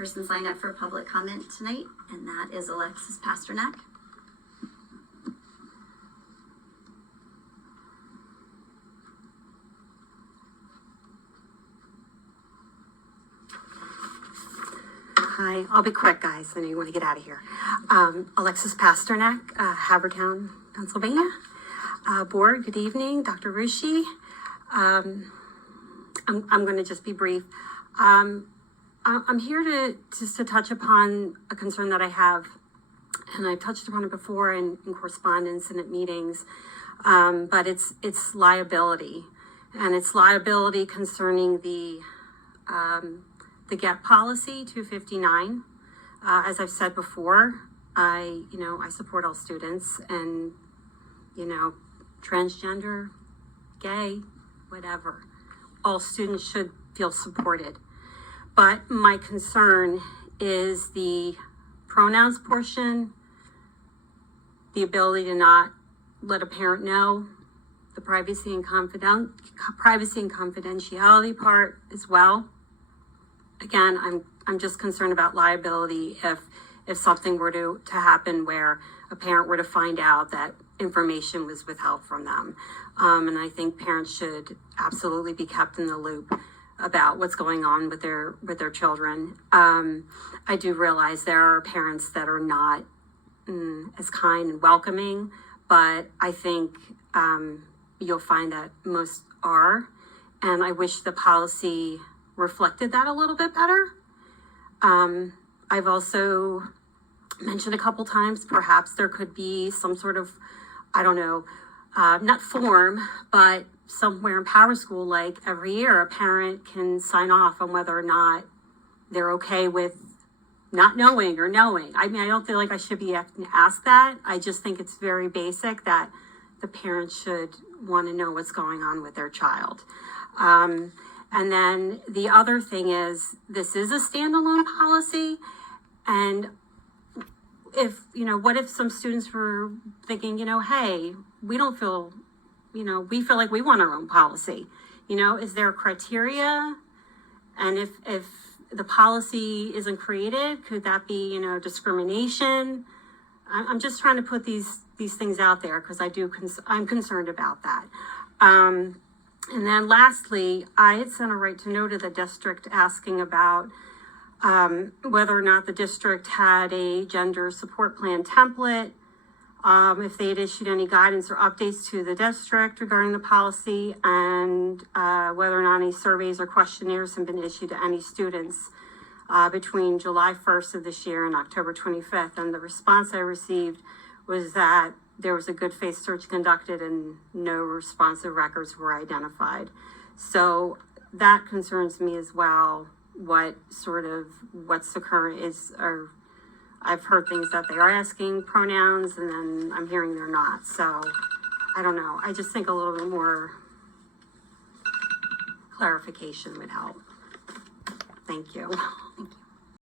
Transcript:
person signed up for public comment tonight, and that is Alexis Pasternak. Hi, I'll be quick, guys. I know you want to get out of here. Alexis Pasternak, Haverford, Pennsylvania. Board, good evening. Dr. Rushi. I'm going to just be brief. I'm here to touch upon a concern that I have, and I've touched upon it before in correspondence and at meetings, but it's liability, and it's liability concerning the GET policy 259. As I've said before, I support all students, and transgender, gay, whatever. All students should feel supported. But my concern is the pronouns portion, the ability to not let a parent know, the privacy and confidentiality part as well. Again, I'm just concerned about liability if something were to happen where a parent were to find out that information was withheld from them. And I think parents should absolutely be kept in the loop about what's going on with their children. I do realize there are parents that are not as kind and welcoming, but I think you'll find that most are. And I wish the policy reflected that a little bit better. I've also mentioned a couple times, perhaps there could be some sort of, I don't know, not form, but somewhere in Power School, like every year, a parent can sign off on whether or not they're okay with not knowing or knowing. I mean, I don't feel like I should be asked that. I just think it's very basic that the parent should want to know what's going on with their child. And then the other thing is, this is a standalone policy, and what if some students were thinking, hey, we don't feel, we feel like we want our own policy. Is there a criteria? And if the policy isn't created, could that be, discrimination? I'm just trying to put these things out there because I'm concerned about that. And then lastly, I had sent a right to know to the district asking about whether or not the district had a gender support plan template, if they had issued any guidance or updates to the district regarding the policy, and whether or not any surveys or questionnaires have been issued to any students between July 1st of this year and October 25th. And the response I received was that there was a good faith search conducted and no responsive records were identified. So that concerns me as well. What's the current is, or I've heard things that they are asking pronouns and then I'm hearing they're not. So I don't know. I just think a little bit more clarification would help. Thank you.